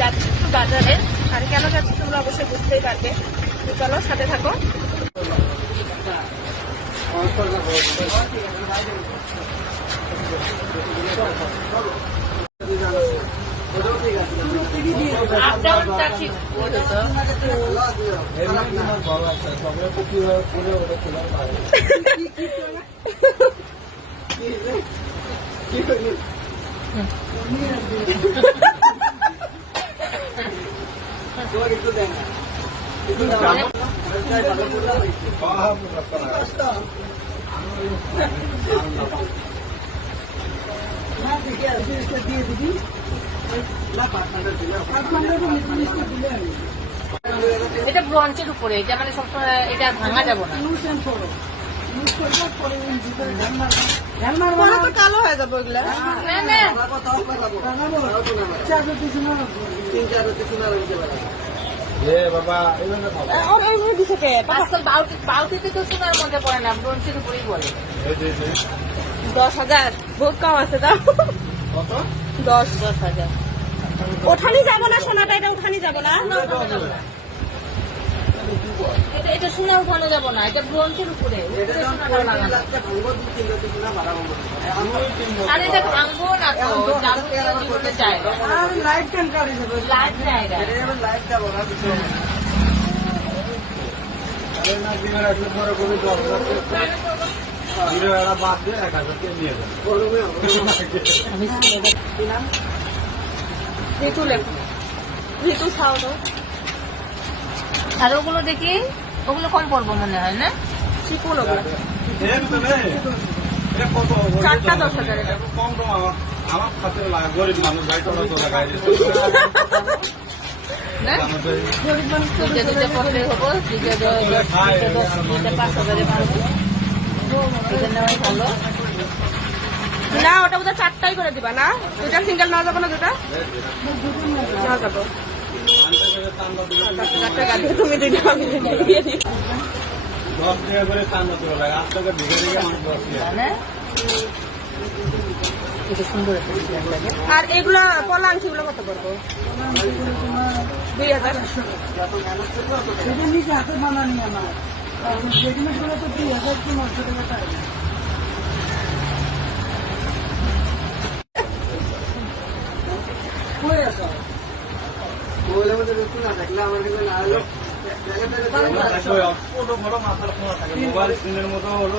যাচ্ছি একটু বাজারে, আর কেন যাচ্ছি তোমরা অবশ্যই বুঝতেই পারবে। তো চলো সাথে থাকো। এটা ব্রঞ্চের উপরে, এটা মানে সবসময় এটা ভাঙা যাবে না, কালো হয়ে যাবো এগুলা। বাউটিতে তো সোনার মধ্যে পড়ে না, ব্রঞ্চের উপরেই বলে। 10,000 বহুত কম আছে, দাও 10,000। ওঠানি যাবো না সোনাটা, এটা উঠানি যাবো না, এটা সোনা উঠানো যাবো না, এটা ব্রঞ্চের উপরে। আর এটা ভাঙবো না তো, চাই লাইট চাই ঋতু খাও তো। আর ওগুলো দেখি, ওগুলো কম পড়বো মনে হয় না, শিখুন ওগুলো 4টা 10,000। আমার খাতে গরিব মানুষ ভাই তো পড়লে হবো 5,000 ভালো না। ওটা বোধহয় 4টাই করে দিবা না, দুটা সিঙ্গেল নেওয়া যাবো না, দুটা নেওয়া যাবো। তুমি দুইটা দিয়ে দিই। 10 টাকা করে চান্দা তোলা লাগে, 8 টাকা ভিগে দিকে আমার 10 টাকা। আর এগুলো পলা আংটিগুলো কত পড়বো? 2,000। মোবাইল স্ক্রিনের মতো হলো